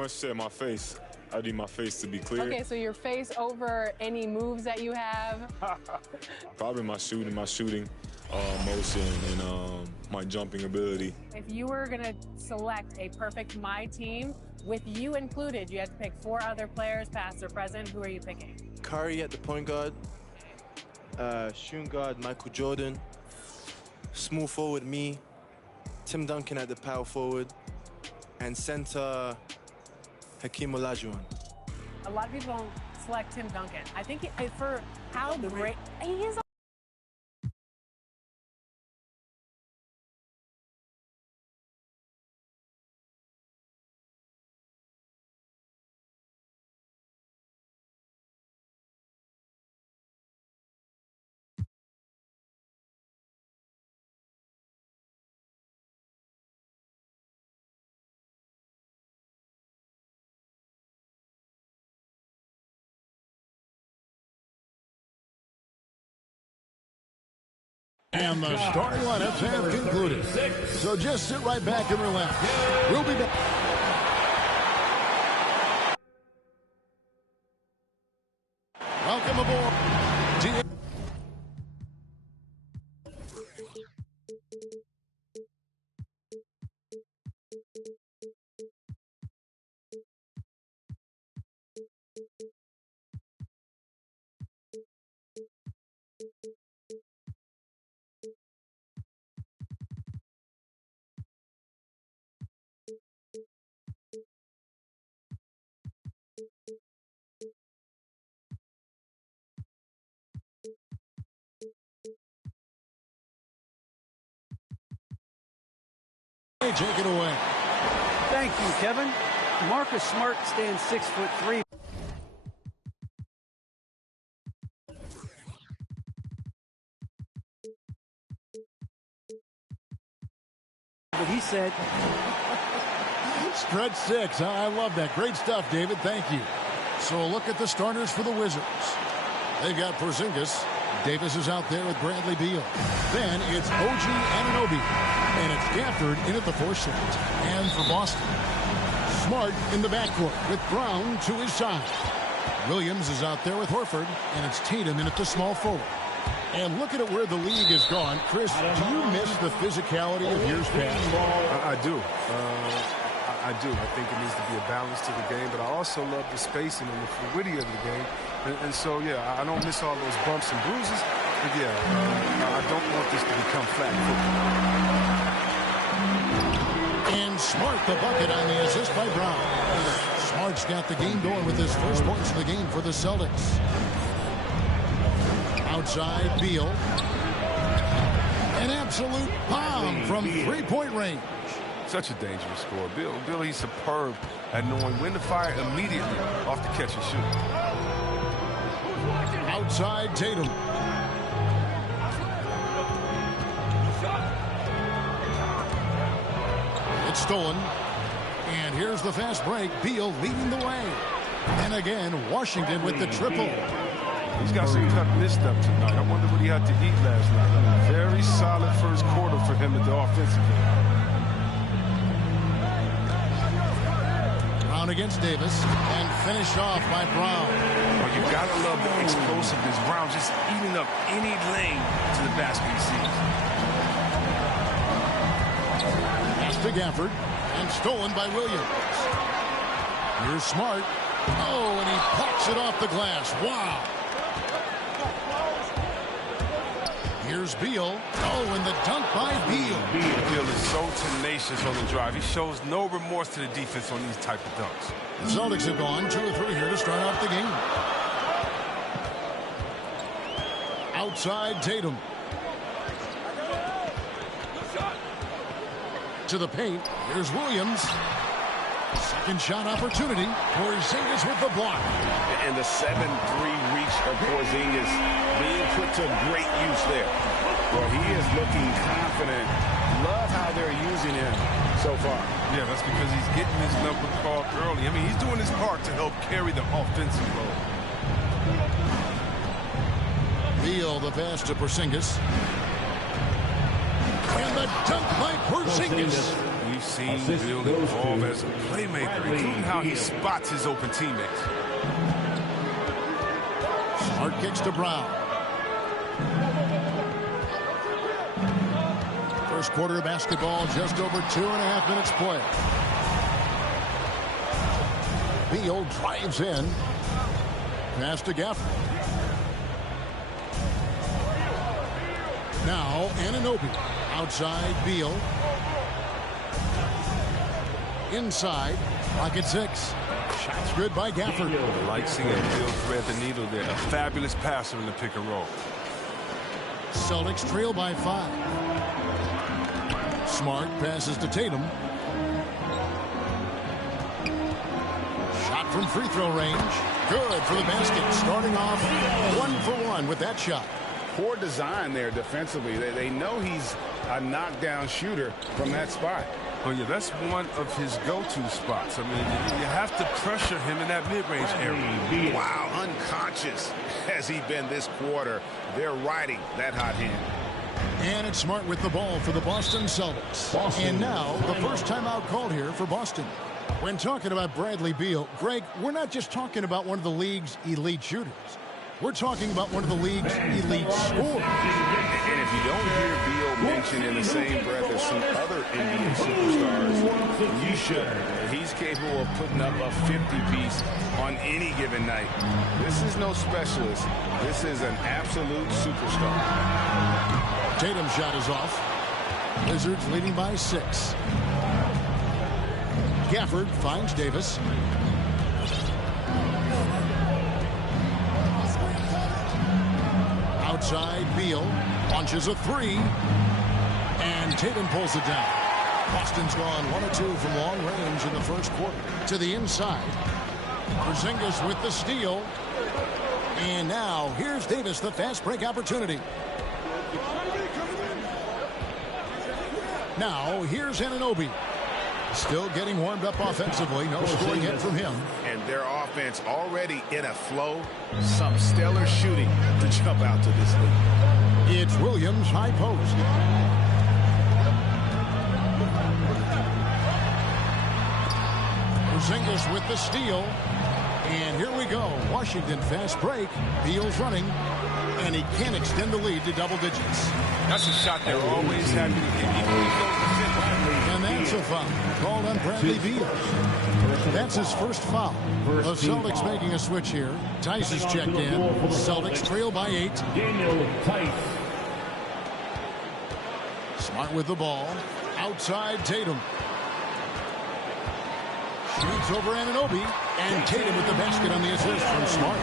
much said my face. I need my face to be clear. Okay, so your face over any moves that you have? Probably my shooting motion and my jumping ability. If you were going to select a perfect My Team, with you included, you had to pick 4 other players, past or present. Who are you picking? Curry at the point guard, shooting guard Michael Jordan, small forward me, Tim Duncan at the power forward, and center Hakeem Olajuwon. A lot of people don't select Tim Duncan. I think for how great he is. And the starting lineups have concluded. So just sit right back and relax. We'll be back. Welcome aboard. Take it away. Thank you, Kevin. Marcus Smart stands 6'3". But he said, stretch 6. Huh? I love that. Great stuff, David. Thank you. So look at the starters for the Wizards. They've got Porzingis. Davis is out there with Bradley Beal. Then it's OG Anunoby. And it's Gafford in at the 4 slot. And for Boston, Smart in the backcourt with Brown to his side. Williams is out there with Horford. And it's Tatum in at the small forward. And look at where the league has gone. Chris, do you miss the physicality of years past? I do. I do. I think it needs to be a balance to the game, but I also love the spacing and the fluidity of the game. And so, yeah, I don't miss all those bumps and bruises. But, yeah, I don't want this to become flat football. And Smart the bucket on the assist by Brown. Smart's got the game going with his first points of the game for the Celtics. Outside, Beal. An absolute bomb from three-point range. Such a dangerous scorer. Bill, he's superb at knowing when to fire immediately off the catch and shoot. Outside, Tatum. It's stolen. And here's the fast break. Beal leading the way. And again, Washington with the triple. He's got some cut missed up tonight. I wonder what he had to eat last night. I mean, very solid first quarter for him at the offensive end. Brown against Davis, and finished off by Brown. Well, you gotta love the explosiveness. Brown just eating up any lane to the basket he sees. Pass to Gafford, and stolen by Williams. Here's Smart. Oh, and he pops it off the glass. Wow. Here's Beal. Oh, and the dunk by Beal. Beal is so tenacious on the drive. He shows no remorse to the defense on these type of dunks. The Celtics have gone 2 or 3 here to start off the game. Outside Tatum. To the paint. Here's Williams. Second shot opportunity. Porzingis with the block. And the 7-3 reach of Porzingis being put to great use there. Well, he is looking confident. Love how they're using him so far. Yeah, that's because he's getting his number called early. I mean, he's doing his part to help carry the offensive load. Beal, the pass to Porzingis. And the dunk by Porzingis. we've seen Beal evolve as a playmaker, including how he spots his open teammates. Smart kicks to Brown. First quarter of basketball, just over 2.5 minutes play. Beal drives in. Pass to Gaffney. Now Anunoby. Outside Beal. Inside. Pocket 6. Shots good by Gafford. I like seeing Beal thread the needle there. A fabulous passer in the pick and roll. Celtics trail by 5. Smart passes to Tatum. Shot from free throw range. Good for the basket. Starting off 1-for-1 with that shot. Poor design there defensively. They know he's a knockdown shooter from that spot. Oh, yeah, that's one of his go-to spots. I mean, you have to pressure him in that mid-range area. Wow, unconscious has he been this quarter. They're riding that hot hand. And it's Smart with the ball for the Boston Celtics. And now the first timeout called here for Boston. When talking about Bradley Beal, Greg, we're not just talking about one of the league's elite shooters. We're talking about one of the league's elite scorers. And if you don't hear Beal mentioned in the same breath as some other NBA superstars, you should. He's capable of putting up a 50-piece on any given night. This is no specialist. This is an absolute superstar. Tatum's shot is off. Wizards leading by 6. Gafford finds Davis. Outside, Beal launches a 3. And Tatum pulls it down. Boston's gone 1 of 2 from long range in the first quarter. To the inside. Porzingis with the steal. And now, here's Davis, the fast break opportunity. Now, here's Anunoby. Still getting warmed up offensively. No scoring yet from him. And their offense already in a flow. Some stellar shooting to jump out to this league. It's Williams, high post. Porzingis with the steal. And here we go. Washington fast break. Beal's running. And he can't extend the lead to double digits. That's a shot they're always happy to get. And that's a foul called on Bradley Beal. That's his first foul. The Celtics making a switch here. Tice is checked in. Celtics trail by 8. Smart with the ball. Outside Tatum. Shoots over Anunoby. And Tatum with the basket on the assist from Smart.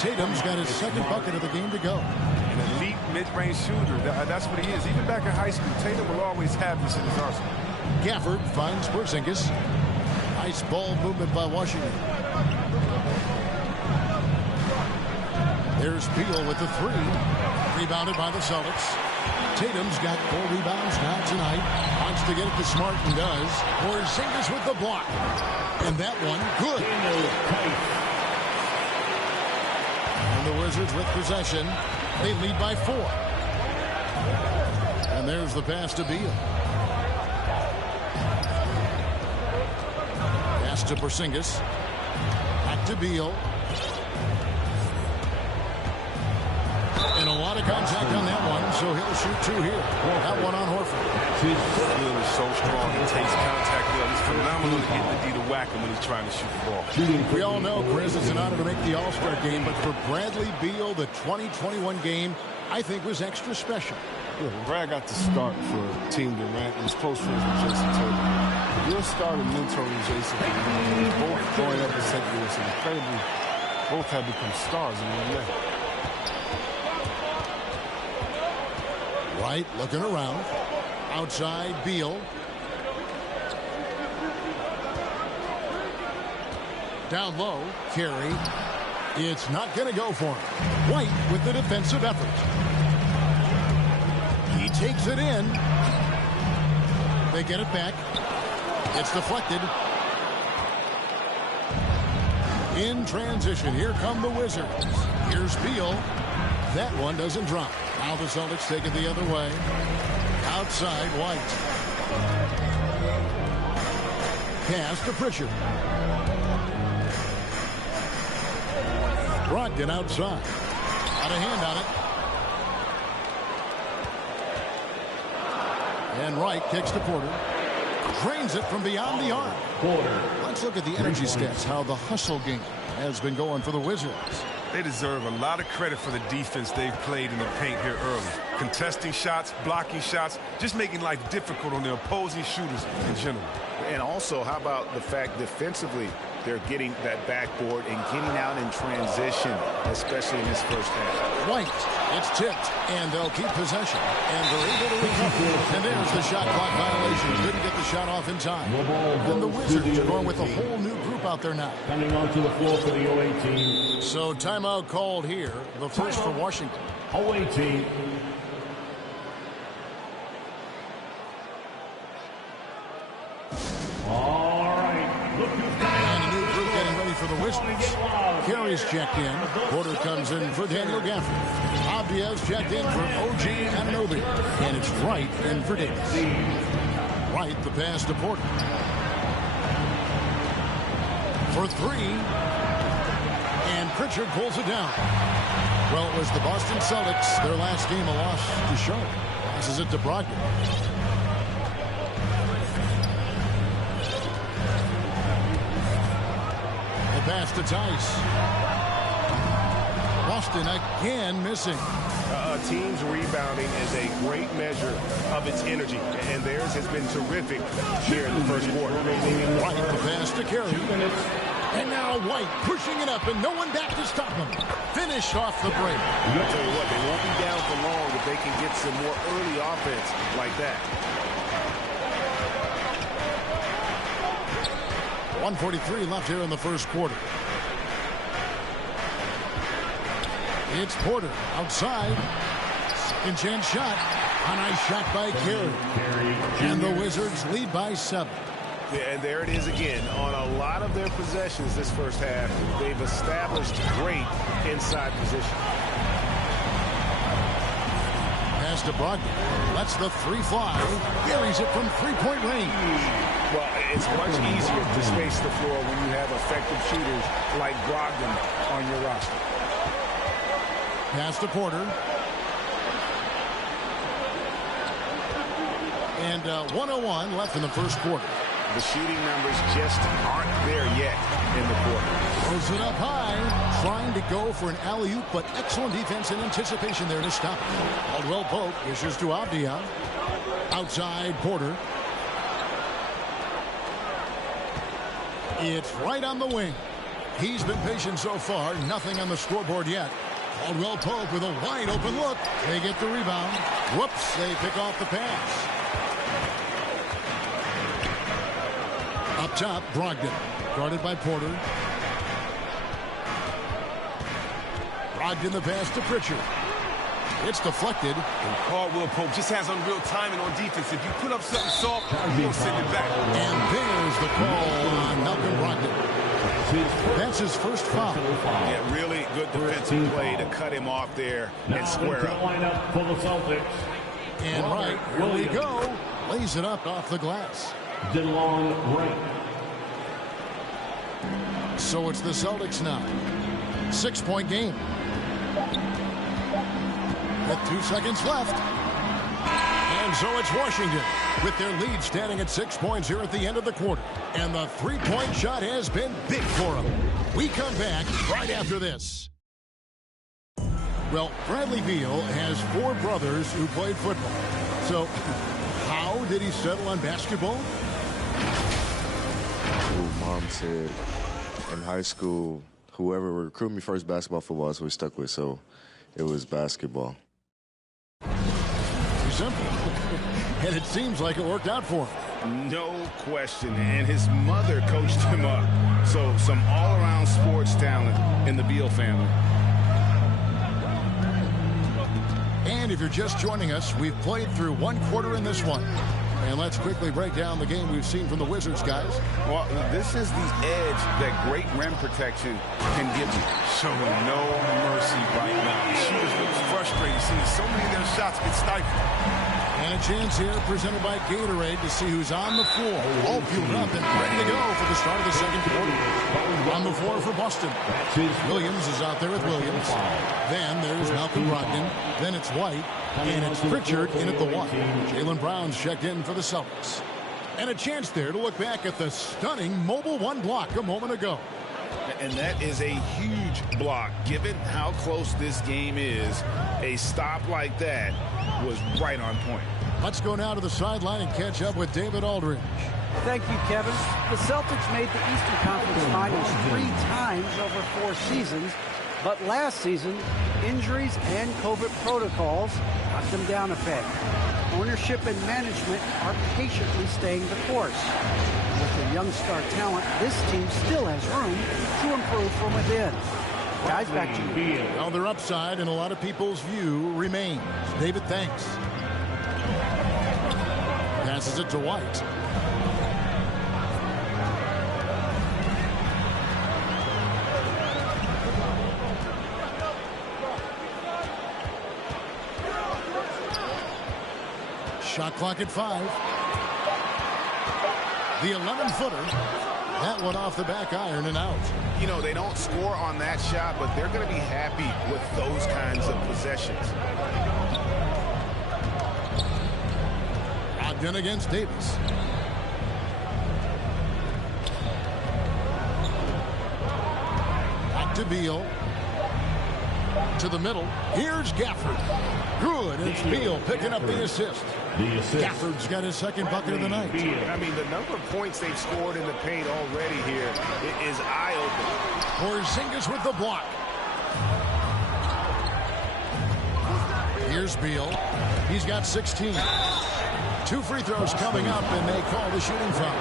Tatum's got his second bucket of the game to go. An elite mid-range shooter. That's what he is. Even back in high school, Tatum will always have this in his arsenal. Gafford finds Porzingis. Nice ball movement by Washington. There's Beal with the 3. Rebounded by the Celtics. Tatum's got 4 rebounds now tonight. Wants to get it to Smart and does. Porzingis with the block. And that one, good. And the Wizards with possession. They lead by 4. And there's the pass to Beal. Pass to Porzingis. Back to Beal. And a lot of contact on that one, so he'll shoot 2 here. That one on Horford. Beal is so strong. He takes contact well. He's phenomenal to get the D to whack him when he's trying to shoot the ball. We all know, Chris, it's an honor to make the All-Star game, but for Bradley Beal, the 2021 game, I think was extra special. Yeah, when Brad got to start for Team Durant, he was close friends with Jason Tatum. Beal started mentoring Jason. Both growing up in St. Louis, and incredibly, both have become stars in the NBA. Right, looking around. Outside, Beal. Down low, Carey. It's not going to go for him. White with the defensive effort. He takes it in. They get it back. It's deflected. In transition, here come the Wizards. Here's Beal. That one doesn't drop. Now the Celtics take it the other way. Outside, White. pass to Pritchard. Brogdon outside. Got a hand on it. And Wright kicks to Porter. Drains it from beyond the arc. Let's look at the energy stats, how the hustle game has been going for the Wizards. They deserve a lot of credit for the defense they've played in the paint here early. Contesting shots, blocking shots, just making life difficult on the opposing shooters in general. And also, how about the fact defensively, they're getting that backboard and getting out in transition, especially in this first half. White, it's tipped, and they'll keep possession. And they're able to recover. And there's the shot clock violation. Couldn't get the shot off in time. And the Wizards are going with a whole new group out there now. Coming onto the floor for the OA team. So timeout called here. The first for Washington. OA team. For the Wizards. Carey's checked in. Porter comes in for Daniel Gafford. Abdia's checked in for OG Anunoby. And it's Wright in for Davis. Wright, the pass to Porter. For three. And Pritchard pulls it down. Well, it was the Boston Celtics. Their last game a loss to Charlotte. Passes it to Brogdon. Pass to Tice. Boston again missing. A team's rebounding is a great measure of its energy, and theirs has been terrific here in the first quarter. White, the pass to Carey. And now White pushing it up, and no one back to stop him. Finished off the break. I'll tell you what, they won't be down for long if they can get some more early offense like that. 1:43 left here in the first quarter. It's Porter outside. Second chance shot. A nice shot by Carey. And the Wizards lead by 7. Yeah, and there it is again. On a lot of their possessions this first half, they've established great inside position. Pass to Brogdon. Lets the three fly. Carries it from three-point range. Well, it's much easier to space the floor when you have effective shooters like Brogdon on your roster. Pass to Porter. And 1:01 left in the first quarter. The shooting numbers just aren't there yet in the quarter. Throws it up high. Trying to go for an alley-oop, but excellent defense and anticipation there to stop it. Caldwell Pope dishes to Abdia. Outside Porter. It's right on the wing. He's been patient so far. Nothing on the scoreboard yet. Caldwell Pope with a wide open look. They get the rebound. Whoops, they pick off the pass. Up top, Brogdon. Guarded by Porter. Brogdon the pass to Pritchard. It's deflected. And Caldwell Pope just has unreal timing on defense. If you put up something soft, you don't send it back. And there's the call on Malcolm Brogdon. That's his first foul. Yeah, really good defensive play to cut him off there and square up. Lineup for the Celtics. And right, here we go. Lays it up off the glass. DeLon Wright. So it's the Celtics now. 6-point game. With 2 seconds left. And so it's Washington with their lead standing at 6 points here at the end of the quarter. And the three-point shot has been big for them. We come back right after this. Well, Bradley Beal has 4 brothers who played football. So how did he settle on basketball? Mom said in high school, whoever recruited me first, basketball, football, that's what we stuck with. So it was basketball. Simple. And it seems like it worked out for him. No question. And his mother coached him up. So some all-around sports talent in the Beal family. And if you're just joining us, we've played through 1 quarter in this one. And let's quickly break down the game we've seen from the Wizards, guys. Well, this is the edge that great rim protection can give you. Showing no mercy right now. The shooters look frustrated, seeing so many of their shots get stifled. And a chance here presented by Gatorade to see who's on the floor. All fueled up and ready to go for the start of the second quarter. On the floor for Boston. Williams is out there with Williams. Then there's Malcolm Brogdon. Then it's White. And it's Pritchard in at the one. Jaylen Brown's checked in for the Celtics. And a chance there to look back at the stunning mobile one block a moment ago. And that is a huge block. Given how close this game is, a stop like that was right on point. Let's go now to the sideline and catch up with David Aldridge. Thank you, Kevin. The Celtics made the Eastern Conference Finals 3 times over 4 seasons, but last season, injuries and COVID protocols knocked them down a peg. Ownership and management are patiently staying the course. With the young star talent, this team still has room to improve from within. Guys, back to you. Well, their upside in a lot of people's view remains. David, thanks. Passes it to White. Shot clock at 5. The 11-footer. That one off the back iron and out. You know, they don't score on that shot, but they're going to be happy with those kinds of possessions. Ogden against Davis. Back to Beal. To the middle. Here's Gafford. Good. It's Beal picking up the assist. Gafford's got his second bucket of the night. I mean, the number of points they've scored in the paint already here is eye-opening. Porzingis with the block. Here's Beal. He's got 16. 2 free throws coming up, and they call the shooting foul.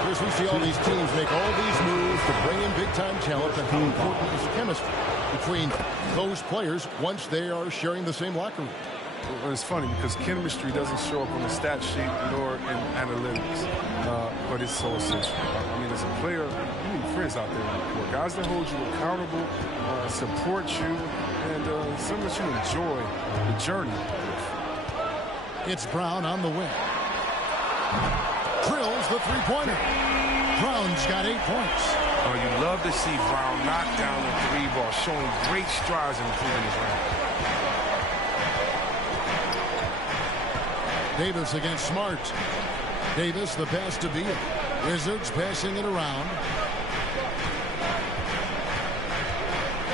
Of course, we see all these teams make all these moves to bring in big-time talent, and how important is chemistry between those players once they are sharing the same locker room. Well, it's funny because chemistry doesn't show up on the stat sheet nor in analytics, but it's so essential. I mean, as a player, you need friends out there on the court, guys that hold you accountable, support you, and some that you enjoy the journey with. It's Brown on the wing. Drills the three-pointer. Brown's got 8 points. Oh, you love to see Brown knock down the 3-ball, showing great strides in improving his range. Davis against Smart. Davis, the pass to Beal. Wizards passing it around.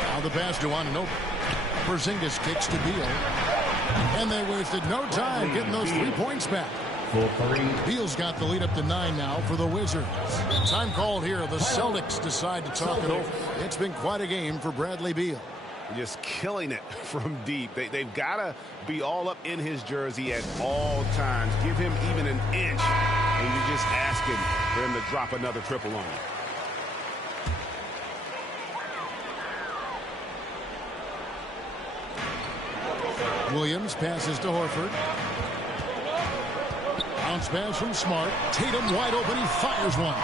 Now the pass to Anunoby. Porzingis kicks to Beal. And they wasted no time getting those 3 points back. Beal's got the lead up to 9 now for the Wizards. Time called here. The Celtics decide to talk it over. It's been quite a game for Bradley Beal. Just killing it from deep. They've got to be all up in his jersey at all times. Give him even an inch, and you're just asking for him to drop another triple on you. Williams passes to Horford. Bounce pass from Smart. Tatum wide open. He fires one.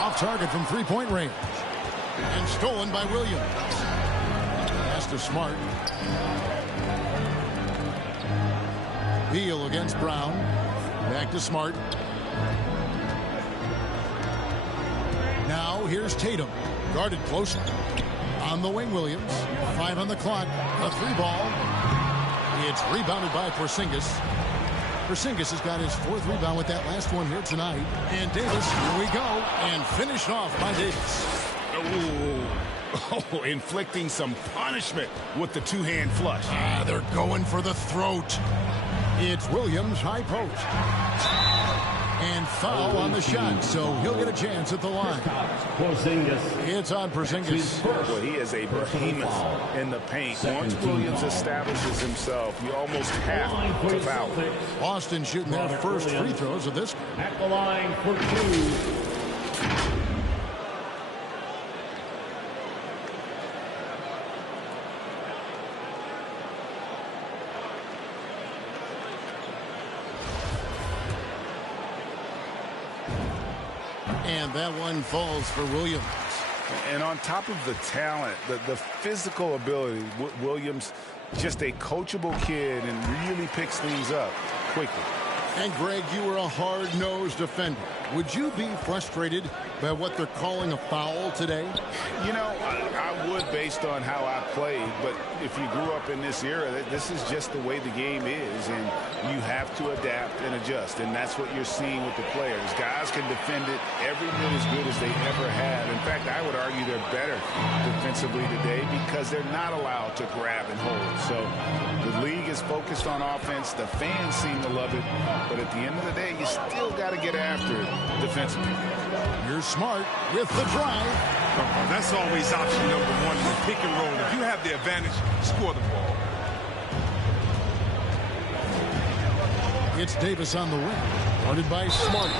Off target from three-point range. And stolen by Williams. Pass to Smart. Beal against Brown. Back to Smart. Now here's Tatum. Guarded closely. On the wing, Williams. 5 on the clock. A 3-ball. It's rebounded by Porzingis. Porzingis has got his 4th rebound with that last one here tonight. And Davis, here we go. And finished off by Davis. Oh, inflicting some punishment with the 2-hand flush. They're going for the throat. It's Williams, high post. And foul on the shot, so he'll get a chance at the line. It's on Porzingis. Well, he is a behemoth in the paint. Once Williams establishes himself, you almost have to foul. Boston shooting their first free throws of this. At the line for 2. And that one falls for Williams. And on top of the talent, the physical ability, Williams, just a coachable kid and really picks things up quickly. And Greg, you were a hard-nosed defender. Would you be frustrated by what they're calling a foul today? You know, I would based on how I played, but if you grew up in this era, this is just the way the game is, and you have to adapt and adjust, and that's what you're seeing with the players. Guys can defend it every bit as good as they ever have. In fact, I would argue they're better defensively today because they're not allowed to grab and hold. So the league is focused on offense. The fans seem to love it, but at the end of the day, you still got to get after it defensively. You're smart with the drive. That's always option number one in the pick and roll. If you have the advantage, score the ball. It's Davis on the wing, guarded by Smart.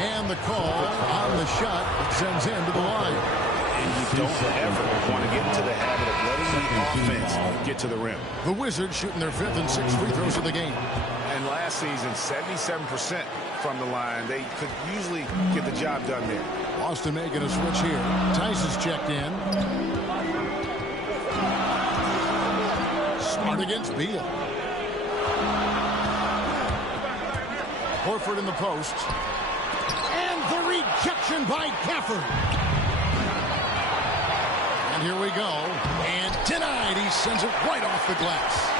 And the call on the shot sends him to the line. And you don't ever want to get into the habit of letting the offense get to the rim. The Wizards shooting their 5th and 6th free throws of the game. And last season, 77% from the line. They could usually get the job done there. Boston making a switch here. Tice is checked in. Smart against Beal. Horford in the post. And the rejection by Gafford. And here we go. And denied. He sends it right off the glass.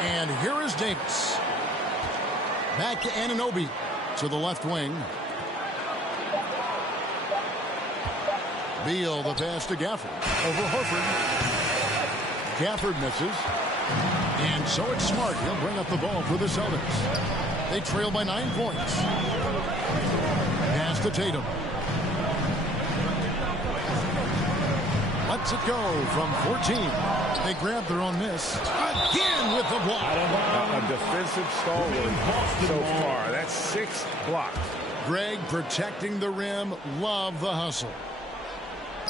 And here is Davis. Back to Anunoby to the left wing. Beal, the pass to Gafford. Over Horford. Gafford misses. And so it's Smart. He'll bring up the ball for the Celtics. They trail by 9 points. Pass to Tatum. Lets it go from 14. They grab their own miss. Again with the block. A defensive stalwart so far. That's 6th block. Greg protecting the rim. Love the hustle.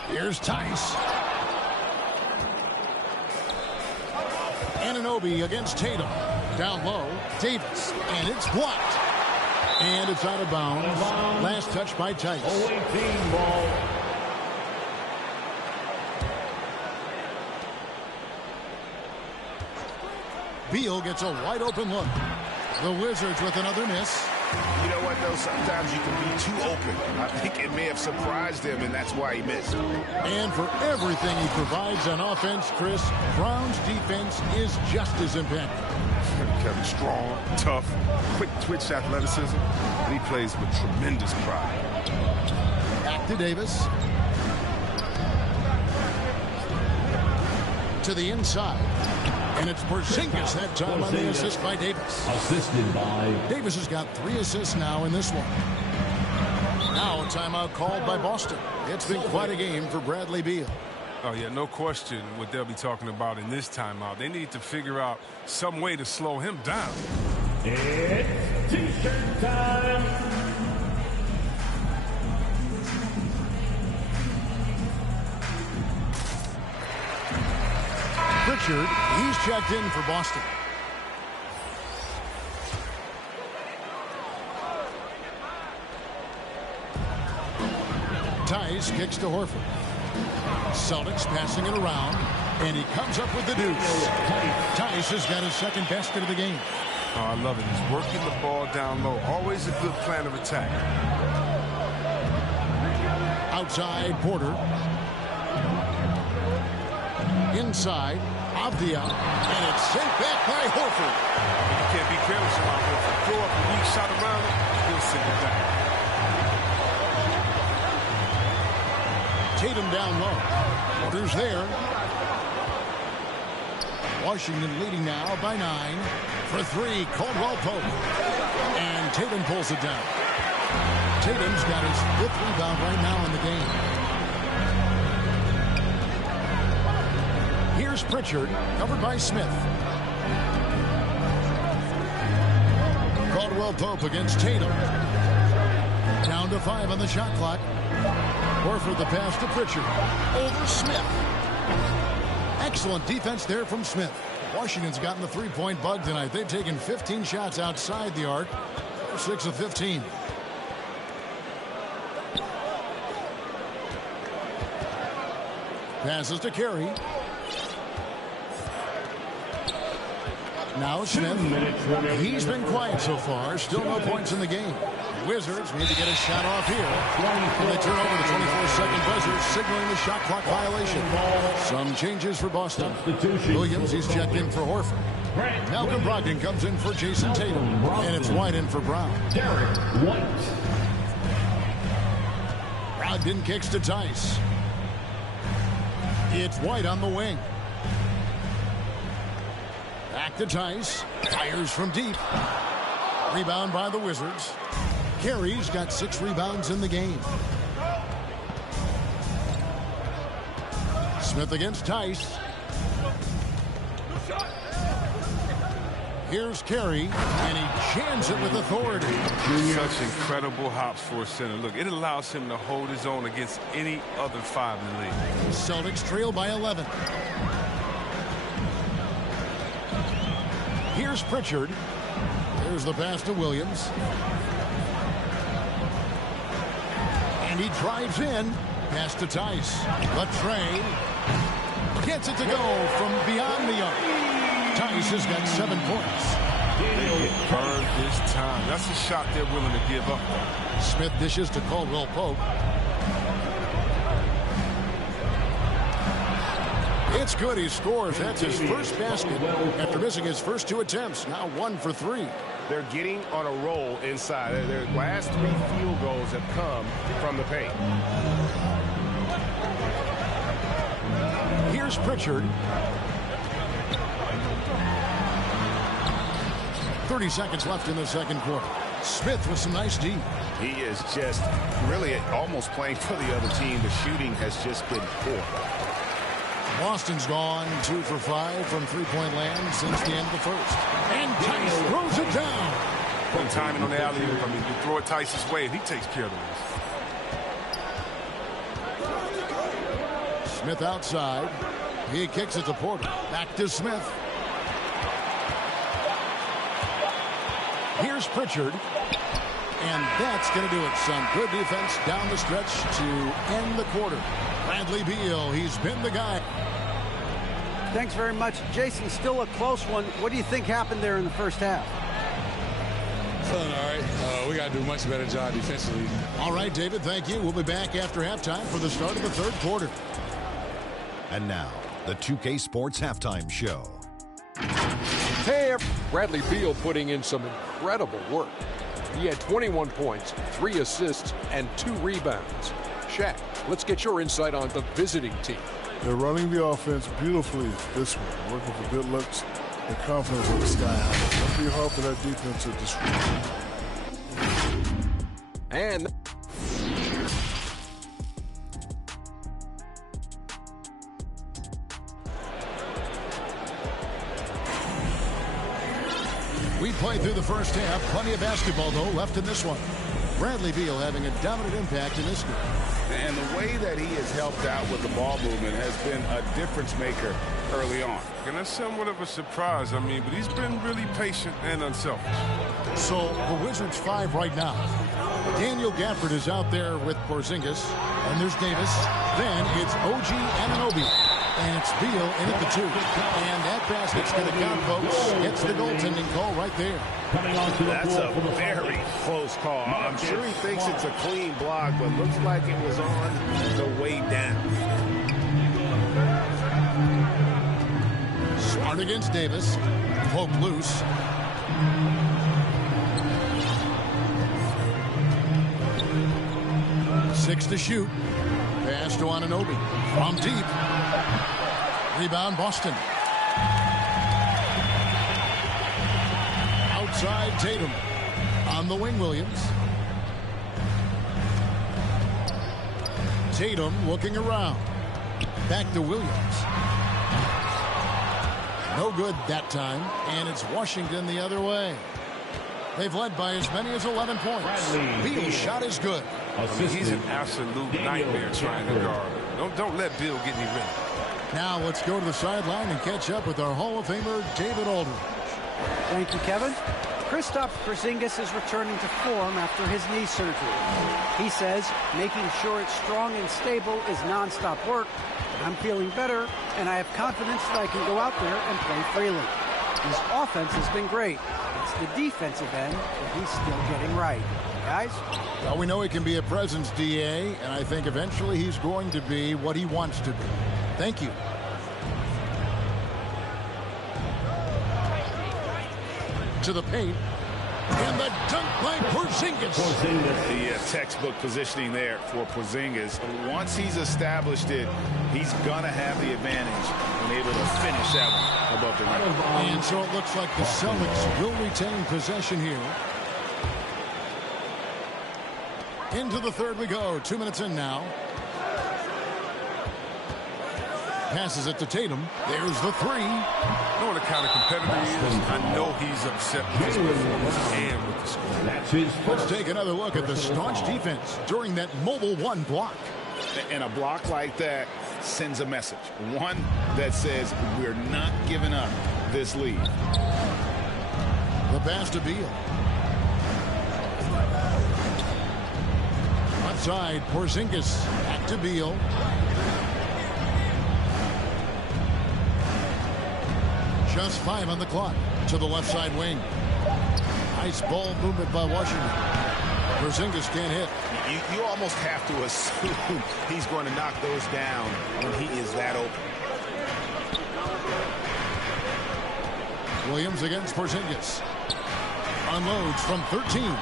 Here's Tice. Anunoby against Tatum. Down low. Davis. And it's blocked. And it's out of bounds. Last touch by Tice. 0-18 ball. Beal gets a wide open look. The Wizards with another miss. You know what, though? Sometimes you can be too open. I think it may have surprised him, and that's why he missed. And for everything he provides on offense, Chris, Brown's defense is just as impactful. Kevin, strong, tough, quick twitch athleticism, and he plays with tremendous pride. Back to Davis. To the inside. And it's Porzingis that time on the assist by Davis. Assisted by Davis has got 3 assists now in this one. Now a timeout called by Boston. It's been quite a game for Bradley Beal. Oh, yeah, no question what they'll be talking about in this timeout. They need to figure out some way to slow him down. It's T-shirt time. Pritchard, he's checked in for Boston. Tice kicks to Horford. Celtics passing it around, and he comes up with the deuce. Tice has got his 2nd basket of the game. Oh, I love it. He's working the ball down low. Always a good plan of attack. Outside, Porter. Inside, Avdia, and it's sent back by Horford. You can't be careless around Horford. Throw up a weak shot around him, he'll send it back. Tatum down low. Porter's there. Washington leading now by 9. For 3, Caldwell Pope. And Tatum pulls it down. Tatum's got his 5th rebound right now in the game. Here's Pritchard, covered by Smith. Caldwell Pope against Tatum. Down to 5 on the shot clock. Horford the pass to Pritchard. Over Smith. Excellent defense there from Smith. Washington's gotten the 3-point bug tonight. They've taken 15 shots outside the arc. 6 of 15. Passes to Carey. Now Smith. He's been quiet so far. Still no points in the game. Wizards need to get a shot off here. And they turn over the 24-second buzzer, signaling the shot clock violation. Some changes for Boston. Williams, he's checked in for Horford. Malcolm Brogdon comes in for Jason Tatum. And it's White in for Brown. Brogdon kicks to Tice. It's White on the wing. Back to Tice. Fires from deep. Rebound by the Wizards. Carey's got 6 rebounds in the game. Smith against Tice. Here's Carey, and he jams it with authority. Such incredible hops for a center. Look, it allows him to hold his own against any other 5 in the league. Celtics trail by 11. Here's Pritchard. There's the pass to Williams. And he drives in. Pass to Tice. Latrey gets it to go from beyond the arc. Tice has got 7 points. They get burned this time. That's a shot they're willing to give up. Smith dishes to Caldwell Pope. It's good. He scores. That's his first basket after missing his first 2 attempts. Now 1 for 3. They're getting on a roll inside. Their last 3 field goals have come from the paint. Here's Pritchard. 30 seconds left in the second quarter. Smith with some nice D. He is just really almost playing for the other team. The shooting has just been poor. Boston's gone 2 for 5 from three-point land since the end of the first. And Tice throws it down. Good timing on the alley-oop. I mean, you throw it Tice's way, and he takes care of the rest. Smith outside. He kicks it to Porter. Back to Smith. Here's Pritchard. And that's going to do it. Some good defense down the stretch to end the quarter. Bradley Beal, he's been the guy. Thanks very much. Jason, still a close one. What do you think happened there in the first half? Feeling all right. We got to do a much better job defensively. All right, David, thank you. We'll be back after halftime for the start of the third quarter. And now, the 2K Sports Halftime Show. Hey, Bradley Beal putting in some incredible work. He had 21 points, 3 assists, and 2 rebounds. Shaq, let's get your insight on the visiting team. They're running the offense beautifully this week, working for good looks and confidence on the sky high. It'll be hard for that defense to disrupt. And we played through the first half. Plenty of basketball, though, left in this one. Bradley Beal having a dominant impact in this game. And the way that he has helped out with the ball movement has been a difference maker early on. And that's somewhat of a surprise, I mean, but he's been really patient and unselfish. So the Wizards 5 right now. Daniel Gafford is out there with Porzingis. And there's Davis. Then it's OG Anunoby. And it's Beal in at the 2. And that basket's going to count, folks. Gets the goaltending call right there. That's a very close call. I'm sure he thinks it's a clean block, but looks like it was on the way down. Smart against Davis. Pope loose. Six to shoot. Pass to Anunoby. From deep. Rebound Boston. Outside Tatum. On the wing Williams. Tatum looking around. Back to Williams. No good that time. And it's Washington the other way. They've led by as many as 11 points. Beal's shot is good. I mean, he's an absolute nightmare trying to guard. Don't let Beal get any rim. Now let's go to the sideline and catch up with our Hall of Famer, David Aldridge. Thank you, Kevin. Kristaps Porzingis is returning to form after his knee surgery. He says making sure it's strong and stable is nonstop work, but I'm feeling better, and I have confidence that I can go out there and play freely. His offense has been great. It's the defensive end that he's still getting right. Guys? Well, we know he can be a presence, DA, and I think eventually he's going to be what he wants to be. Thank you. To the paint. And the dunk by Porzingis. The textbook positioning there for Porzingis. Once he's established it, he's going to have the advantage and able to finish that one above the rim. And so it looks like the Celtics will retain possession here. Into the third we go. 2 minutes in now. Passes it to Tatum. There's the three. You know what the kind of competitor he is? I know he's upset with his performance and with the score. Let's take another look at the staunch defense during that mobile one block. And a block like that sends a message. One that says we're not giving up this lead. The pass to Beal. Outside, Porzingis. Back to Beal. Just 5 on the clock. To the left side wing. Nice ball movement by Washington. Porzingis can't hit. You almost have to assume he's going to knock those down when he is that open. Williams against Porzingis. Unloads from 13.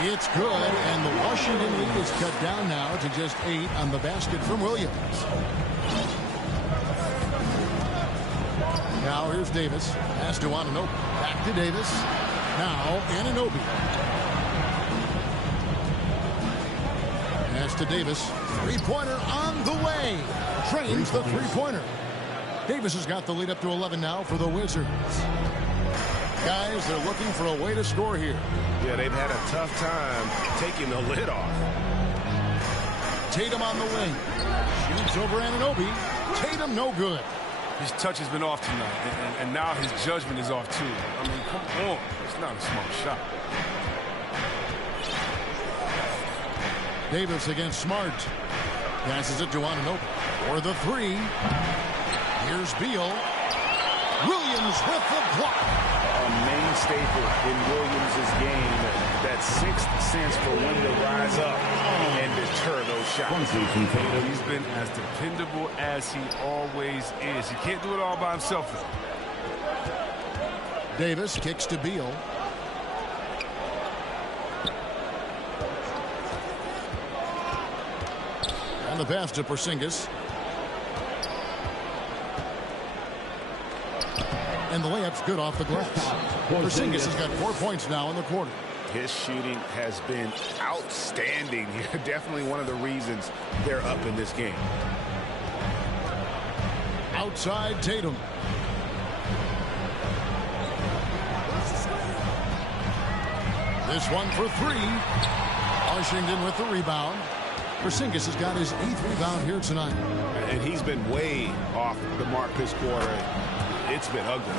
It's good, and the Washington lead is cut down now to just 8 on the basket from Williams. Now here's Davis. Pass to Anunoby. Back to Davis. Now Anunoby. Pass to Davis. Three-pointer on the way. Trains the three-pointer. Davis has got the lead up to 11 now for the Wizards. Guys, they're looking for a way to score here. Yeah, they've had a tough time taking the lid off. Tatum on the wing. Shoots over Anunoby. Tatum no good. His touch has been off tonight, and now his judgment is off too. I mean, come on. It's not a smart shot. Davis against Smart. Passes it to Anunoby for the three. Here's Beal. Williams with the block. A main staple in Williams' game, that sixth sense for when to rise up and deter those shots. He's been as dependable as he always is. He can't do it all by himself. Davis kicks to Beal. And the pass to Porzingis. And the layup's good off the glass. Porzingis has got 4 points now in the quarter. His shooting has been outstanding here. Definitely one of the reasons they're up in this game. Outside Tatum. This one for three. Washington with the rebound. Porzingis has got his 8th rebound here tonight. And he's been way off the mark this quarter. It's been ugly.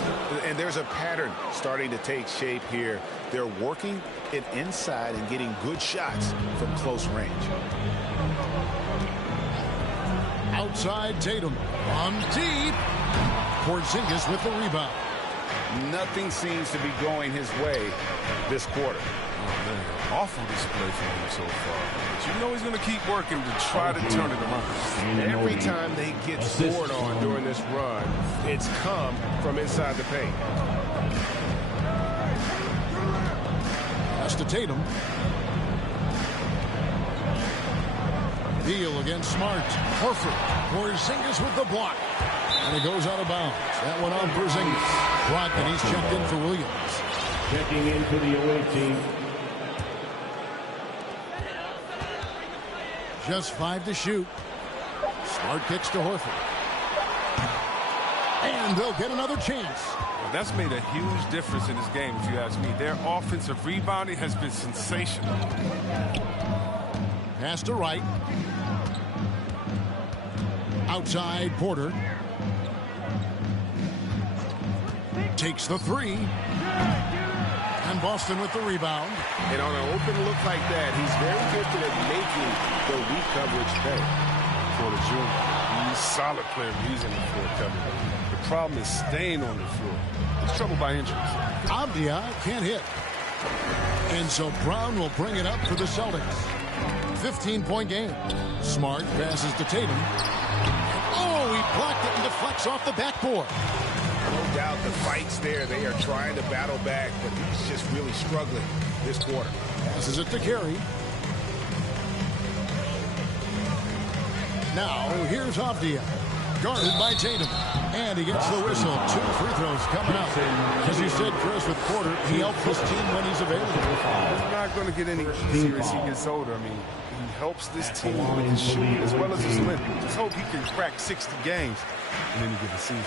And there's a pattern starting to take shape here. They're working it inside and getting good shots from close range. Outside Tatum. On deep. Porzingis with the rebound. Nothing seems to be going his way this quarter. Oh, man. Awful display from him so far. But you know he's going to keep working to try to turn it around. Every time they get scored on during this run, it's come from inside the paint. Pass to Tatum. Beal against Smart. Horford. Porzingis with the block. And he goes out of bounds. That one on Porzingis. Right, and he's checked in for Williams. Checking in for the away team. Just 5 to shoot. Smart kicks to Horford. And they'll get another chance. Well, that's made a huge difference in this game, if you ask me. Their offensive rebounding has been sensational. Pass to Wright. Outside Porter. Takes the three. And And Boston with the rebound. And on an open look like that, he's very gifted at making the weak coverage pay. Porter Jr. He's a solid player using the floor coverage. The problem is staying on the floor. He's troubled by injuries. Avdia can't hit. And so Brown will bring it up for the Celtics. 15-point game. Smart passes to Tatum. Oh, he blocked it and deflects off the backboard. No doubt the fight's there. They are trying to battle back, but he's just really struggling this quarter. Passes it to Carey. Now, here's Avdia. Guarded by Tatum. And he gets the whistle. 2 free throws coming up. As you said, Chris, with Porter, he helps his team when he's available. He's not going to get any easier as he gets older. I mean, he helps this team with his shooting as well as his length. Just hope he can crack 60 games in any given season.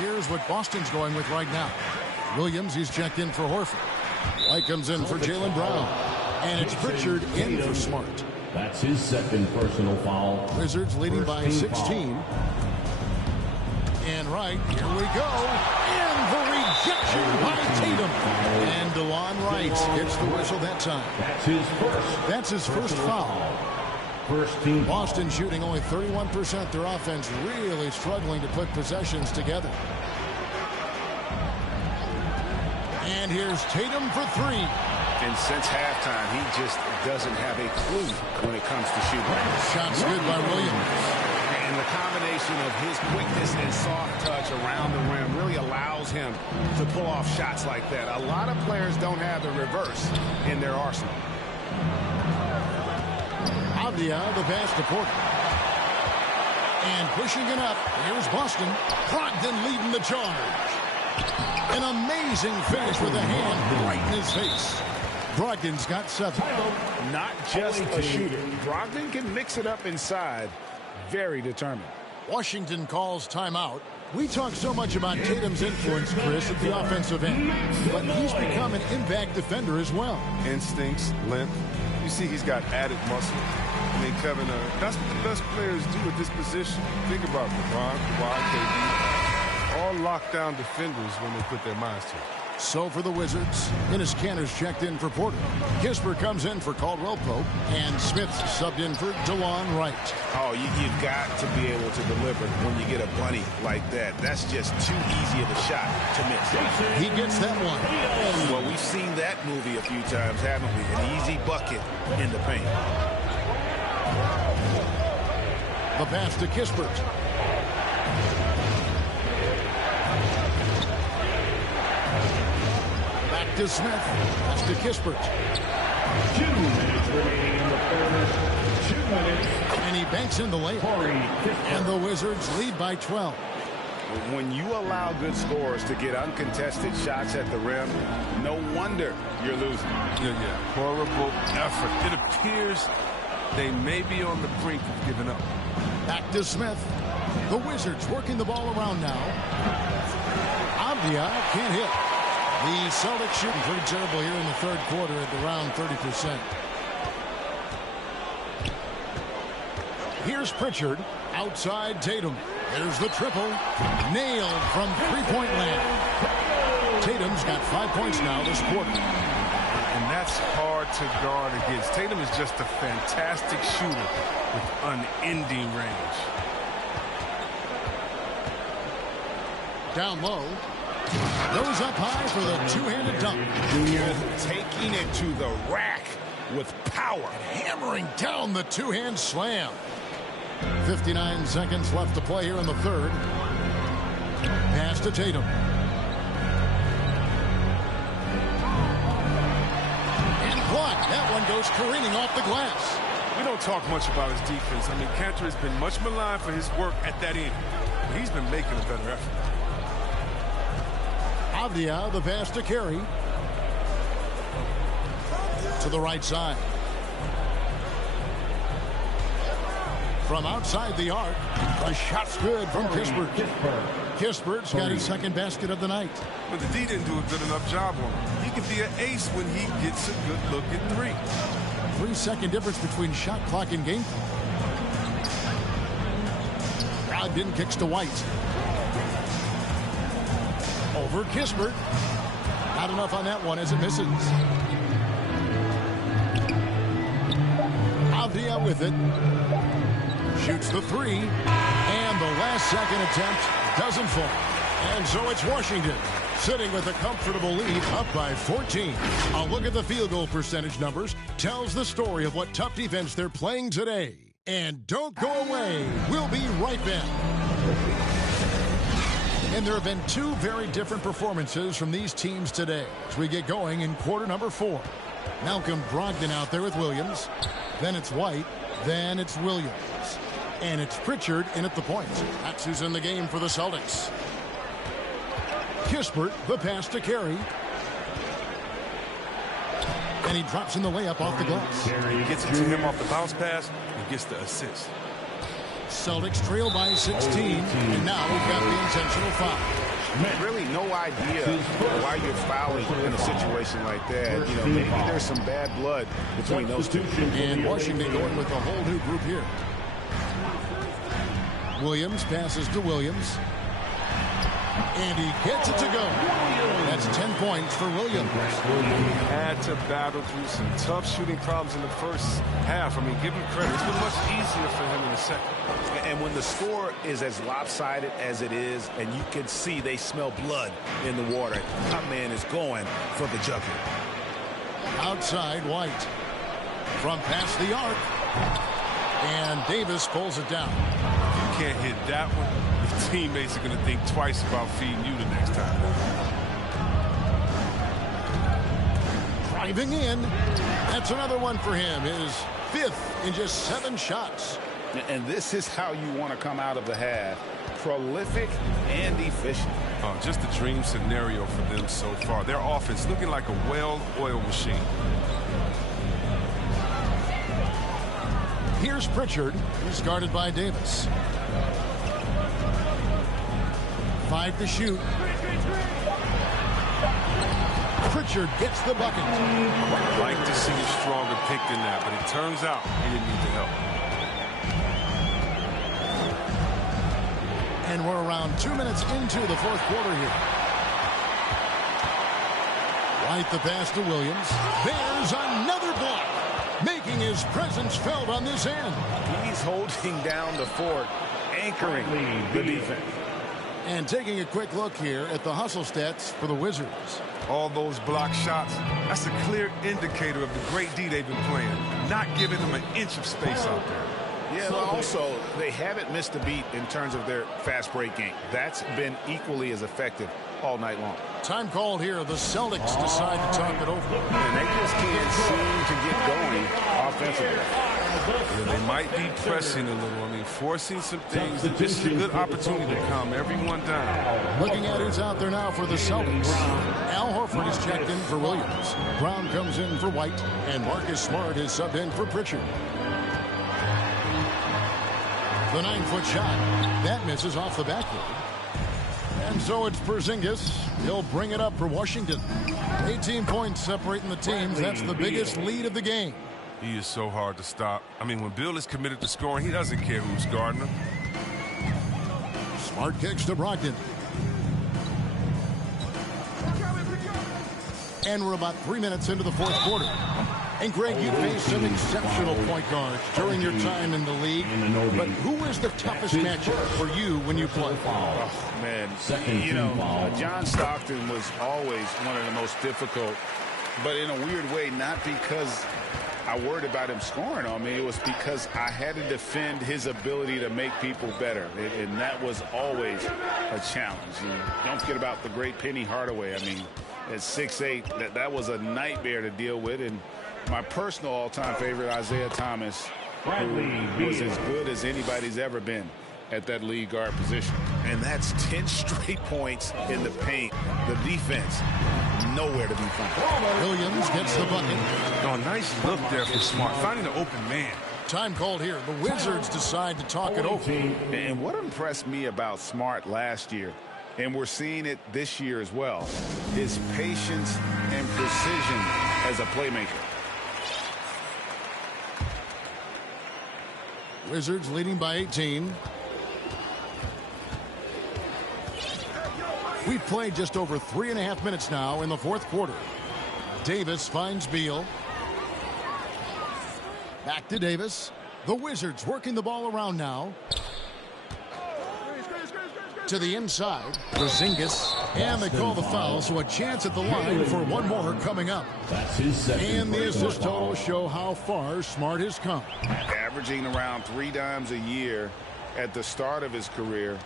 Here's what Boston's going with right now. Williams, he's checked in for Horford. White comes in for Jaylen Brown. And it's Pritchard in for Smart. That's his second personal foul. Wizards leading by 16. And right, here we go. And the rejection by Tatum. And DeLon Wright gets the whistle that time. That's his first foul. First team. Boston shooting only 31%. Their offense really struggling to put possessions together. And here's Tatum for 3. And since halftime, he just doesn't have a clue when it comes to shooting. Shots good by Williams. And the combination of his quickness and soft touch around the rim really allows him to pull off shots like that. A lot of players don't have the reverse in their arsenal. Avdia, the pass to Porter. And pushing it up, here's Boston. Brogdon leading the charge. An amazing finish with a hand right in his face. Brogdon's got 7. Not just a shooter. Brogdon can mix it up inside. Very determined. Washington calls timeout. We talk so much about Tatum's influence, Chris, at the offensive end. But he's become an impact defender as well. Instincts, length. You see he's got added muscle. I mean, Kevin, that's what the best players do at this position. Think about LeBron, Kawhi, KD. All lockdown defenders when they put their minds to it. So for the Wizards, Enes Kanter's checked in for Porter. Kisper comes in for Caldwell Pope. And Smith subbed in for DeLon Wright. Oh, you've got to be able to deliver when you get a bunny like that. That's just too easy of a shot to miss. He gets that one. Well, we've seen that movie a few times, haven't we? An easy bucket in the paint. The pass to Kispert. To Smith. That's to Kispert. 2 minutes remaining in the third. 2 minutes. And he banks in the layup. And the Wizards lead by 12. When you allow good scorers to get uncontested shots at the rim, no wonder you're losing. Yeah. Horrible effort. It appears they may be on the brink of giving up. Back to Smith. The Wizards working the ball around now. Avdia can't hit. The Celtics shooting pretty terrible here in the third quarter at around 30%. Here's Pritchard. Outside Tatum. There's the triple. Nailed from three-point land. Tatum's got 5 points now this quarter. And that's hard to guard against. Tatum is just a fantastic shooter with unending range. Down low. Goes up high for the two-handed dunk. Taking it to the rack with power. Hammering down the two-hand slam. 59 seconds left to play here in the third. Pass to Tatum. And blocked. That one goes careening off the glass. We don't talk much about his defense. I mean, Kanter has been much maligned for his work at that end. He's been making a better effort. Avdia, the pass to Carey. To the right side. From outside the arc, a shot's good from Kispert. Kispert's got his second basket of the night. But the D didn't do a good enough job on him. He can be an ace when he gets a good look at 3. 3-second difference between shot clock and game. Brogdon kicks to White. Over Kispert. Not enough on that one as it misses. Avdia with it. Shoots the three. And the last second attempt doesn't fall. And so it's Washington sitting with a comfortable lead up by 14. A look at the field goal percentage numbers tells the story of what tough defense they're playing today. And don't go away. We'll be right back. And there have been two very different performances from these teams today as we get going in quarter number 4. Malcolm Brogdon out there with Williams. Then it's White. Then it's Williams. And it's Pritchard in at the point. That's who's in the game for the Celtics. Kispert, the pass to Carey. And he drops in the layup off the glass. He gets it to him off the bounce pass and gets the assist. Celtics trail by 16, and now we've got the intentional foul. Really no idea why you're fouling in a situation like that. You know, maybe there's some bad blood between those two. And Washington going with a whole new group here. Williams passes to Williams. And he gets it to go. That's 10 points for Williams. He had to battle through some tough shooting problems in the first half. I mean, give him credit. It's been much easier for him in the second. And when the score is as lopsided as it is, and you can see they smell blood in the water, my man is going for the jugular. Outside, White. From past the arc. And Davis pulls it down. If you can't hit that one, your teammates are going to think twice about feeding you the next time. Driving in. That's another one for him. His 5th in just 7 shots. And this is how you want to come out of the half. Prolific and efficient. Just a dream scenario for them so far. Their offense looking like a well-oiled machine. Here's Pritchard, who's guarded by Davis. 5 to shoot. Pritchard gets the bucket. I'd like to see a stronger pick than that, but it turns out he didn't need the help. And we're around 2 minutes into the 4th quarter here. White the pass to Williams. There's another block, making his presence felt on this end. He's holding down the fort, anchoring the defense. And taking a quick look here at the hustle stats for the Wizards. All those block shots, that's a clear indicator of the great D they've been playing, not giving them an inch of space out there. Yeah, but also, they haven't missed a beat in terms of their fast break game. That's been equally as effective all night long. Time called here. The Celtics decide to talk it over. And they just can't seem to get going offensively. Yeah, they might be pressing a little. I mean, forcing some things. This is a good opportunity to calm everyone down. Looking at who's out there now for the Celtics. Al Horford is checked in for Williams. Brown comes in for White. And Marcus Smart is subbed in for Pritchard. The 9-foot shot. That misses off the backboard. And so it's Porzingis. He'll bring it up for Washington. 18 points separating the teams. That's the biggest lead of the game. He is so hard to stop. I mean, when Bill is committed to scoring, he doesn't care who's guarding him. Smart kicks to Brogdon. And we're about 3 minutes into the 4th quarter. And Greg, you faced some exceptional point guards during your time in the league. But who is the toughest matchup for you when you play? Oh, man. You know, John Stockton was always one of the most difficult, but in a weird way, not because I worried about him scoring on me. It was because I had to defend his ability to make people better. And that was always a challenge. You know, don't forget about the great Penny Hardaway. I mean, at 6'8", that was a nightmare to deal with. And my personal all-time favorite, Isaiah Thomas, who was as good as anybody's ever been at that lead guard position. And that's 10 straight points in the paint. The defense, nowhere to be found. Williams gets the bucket. Oh, nice look there for Smart, finding the open man. Time called here. The Wizards decide to talk it over. And what impressed me about Smart last year, and we're seeing it this year as well, is patience and precision as a playmaker. Wizards leading by 18. We've played just over 3.5 minutes now in the fourth quarter. Davis finds Beal. Back to Davis. The Wizards working the ball around now. To the inside. Porzingis. And they call the foul, so a chance at the line for one more coming up. And the assist totals show how far Smart has come. Averaging around 3 dimes a year at the start of his career.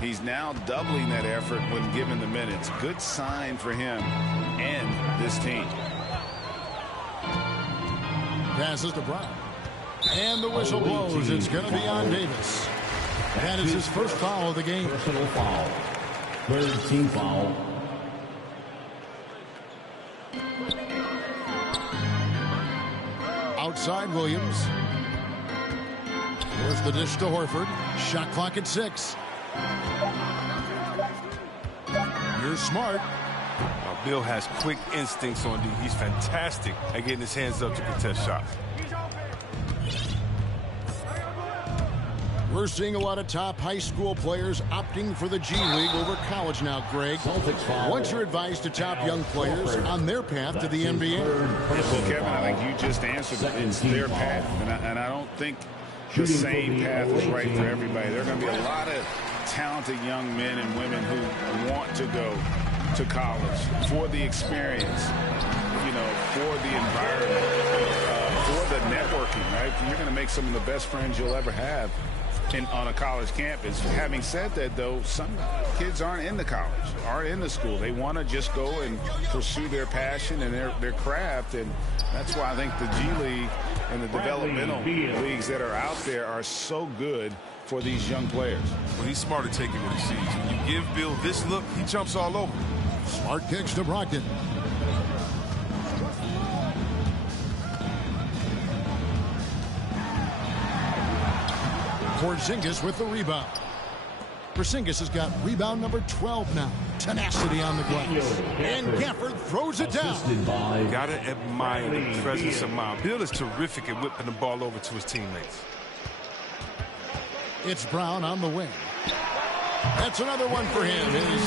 He's now doubling that effort when given the minutes. Good sign for him and this team. Passes to Brown. And the whistle blows. It's going to be on Davis. That is his first foul of the game. Personal foul. Third team foul. Outside Williams. Here's the dish to Horford. Shot clock at 6. You're Smart. Bill has quick instincts on D. He's fantastic at getting his hands up to contest shots. We're seeing a lot of top high school players opting for the G League over college now, Greg. What's your advice to top young players on their path to the NBA? Well, Kevin, I think you just answered it. It's their path, and I don't think the same path is right for everybody. There are going to be a lot of talented young men and women who want to go to college for the experience, you know, for the environment, for the networking, right? You're going to make some of the best friends you'll ever have on a college campus. Having said that, though, some kids aren't in the college, aren't in the school. They want to just go and pursue their passion and their craft, and that's why I think the G League and the developmental leagues that are out there are so good for these young players. Well, he's smart to take it what he sees. When you give Bill this look, he jumps all over. Smart kicks to Brogdon. Porzingis with the rebound. Porzingis has got rebound number 12 now. Tenacity on the glass. And Gafford throws it down. Gotta admire the presence of mind. Bill is terrific at whipping the ball over to his teammates. It's Brown on the wing. That's another one for him. His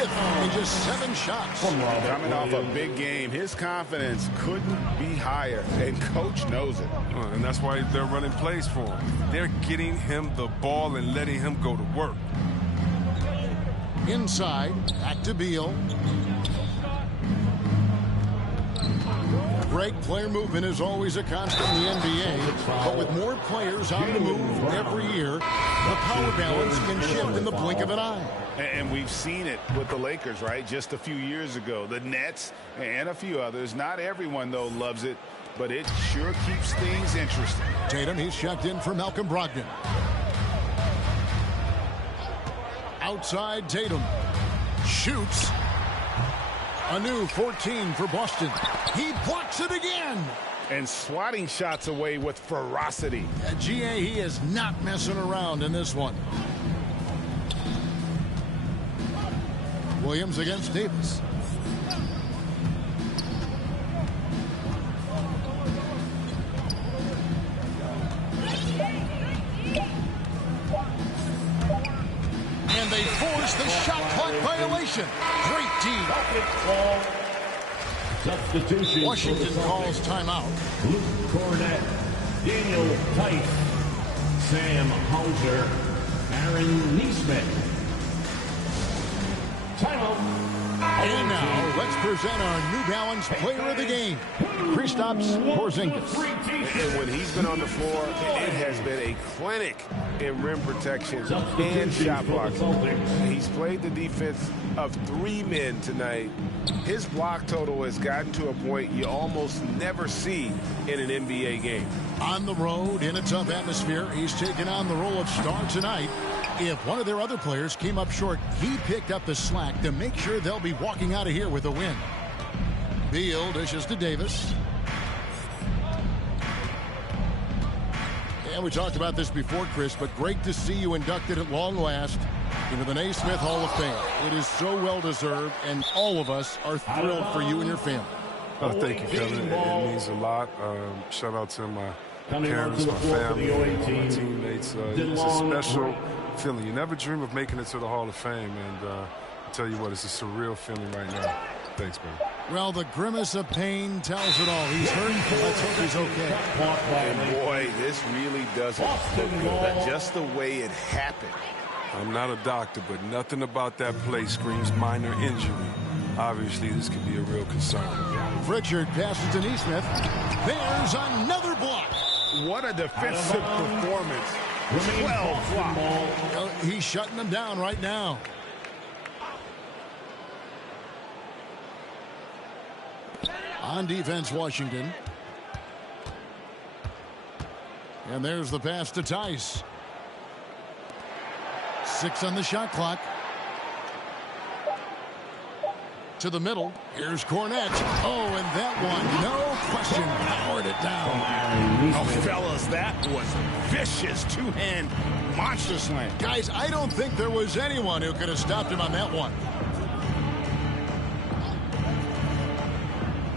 5th in just 7 shots. Coming off a big game, his confidence couldn't be higher, and coach knows it. And that's why they're running plays for him. They're getting him the ball and letting him go to work. Inside, back to Beal. Greg, player movement is always a constant in the NBA, but with more players on the move every year, the power balance can shift in the blink of an eye. And we've seen it with the Lakers, right? Just a few years ago. The Nets and a few others. Not everyone, though, loves it, but it sure keeps things interesting. Tatum, he's checked in for Malcolm Brogdon. Outside Tatum. Shoots. A new 14 for Boston. He blocks it again. And swatting shots away with ferocity. GA, he is not messing around in this one. Williams against Davis. And they force the shot clock violation. Great D. Substitution. Washington calls timeout. Luke Cornett, Daniel Tice, Sam Hauser, Aaron Neesmith. Timeout. And now, let's present our New Balance player of the game, Kristaps Porzingis. And when he's been on the floor, it has been a clinic in rim protection and shot blocking. He's played the defense of 3 men tonight. His block total has gotten to a point you almost never see in an NBA game. On the road, in a tough atmosphere, he's taken on the role of star tonight. If one of their other players came up short, he picked up the slack to make sure they'll be walking out of here with a win. Beal dishes to Davis. And we talked about this before, Chris, but great to see you inducted at long last into the Naismith Hall of Fame. It is so well-deserved, and all of us are thrilled for you and your family. Oh, thank you, Kevin. It means a lot. Shout out to my parents, my family, my teammates. It's a special feeling. You never dream of making it to the Hall of Fame, and to tell you what, it's a surreal feeling right now. Thanks, man. Well, the grimace of pain tells it all. He's hurt, but let's hope he's okay. And boy, this really doesn't look good. Just the way it happened. I'm not a doctor, but nothing about that play screams minor injury. Obviously, this could be a real concern. Pritchard passes to Neesmith. There's another block. What a defensive performance. 12 blocks. He's shutting them down right now. On defense, Washington. And there's the pass to Tice. 6 on the shot clock. To the middle. Here's Cornette. Oh, and that one, no question, powered it down. Oh, fellas, that was vicious two-hand monster slam. Guys, I don't think there was anyone who could have stopped him on that one.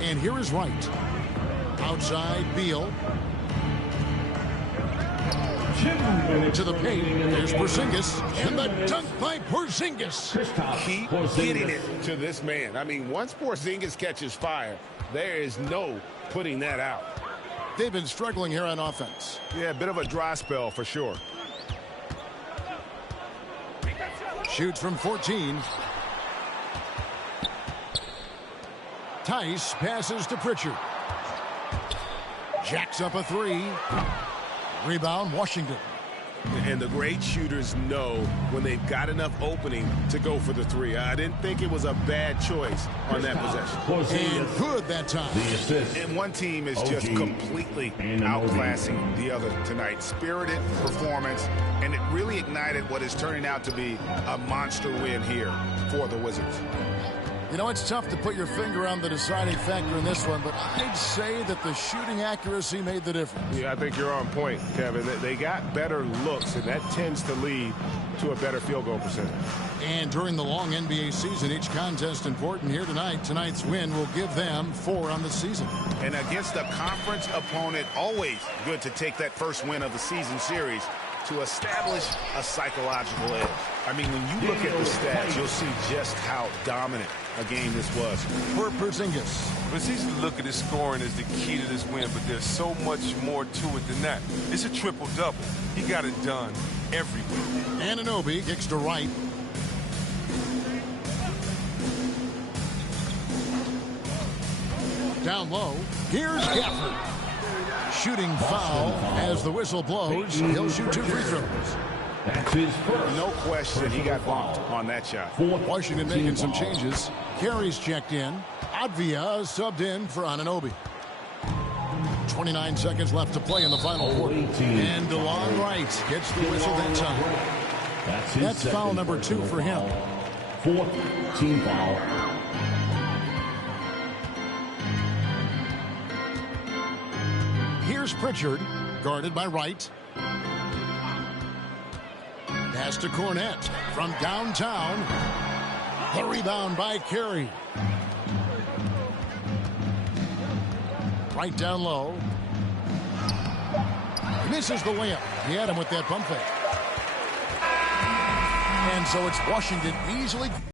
And here is Wright. Outside, Beal. To the paint. Here's Porzingis. And the dunk by Porzingis. Keep getting it to this man. I mean, once Porzingis catches fire, there is no putting that out. They've been struggling here on offense. Yeah, a bit of a dry spell for sure. Shoots from 14. Tice passes to Pritchard. Jacks up a 3. Rebound, Washington. And the great shooters know when they've got enough opening to go for the 3. I didn't think it was a bad choice on that possession. And good that time. And one team is just completely outclassing the other tonight. Spirited performance, and it really ignited what is turning out to be a monster win here for the Wizards. You know, it's tough to put your finger on the deciding factor in this one, but I'd say that the shooting accuracy made the difference. Yeah, I think you're on point, Kevin. They got better looks, and that tends to lead to a better field goal percentage. And during the long NBA season, each contest important here tonight. Tonight's win will give them 4 on the season. And against a conference opponent, always good to take that first win of the season series to establish a psychological edge. I mean, when you look at the stats, you'll see just how dominant a game this was. For Porzingis. It's easy to look at his scoring as the key to this win, but there's so much more to it than that. It's a triple-double. He got it done everywhere. Anunoby kicks to Wright. Down low. Here's Gafford. Shooting foul as the whistle blows. He'll shoot 2 free throws. That's his first. No question he got bumped on that shot. Washington making some changes. Carey's checked in. Advia subbed in for Anunoby. 29 seconds left to play in the final quarter. And DeLon Wright gets the whistle that time. That's foul number 2 for him. 4th team foul. Here's Pritchard, guarded by Wright. Pass to Cornette from downtown. The rebound by Carey. Right down low. Misses the layup. He had him with that pump fake. And so it's Washington easily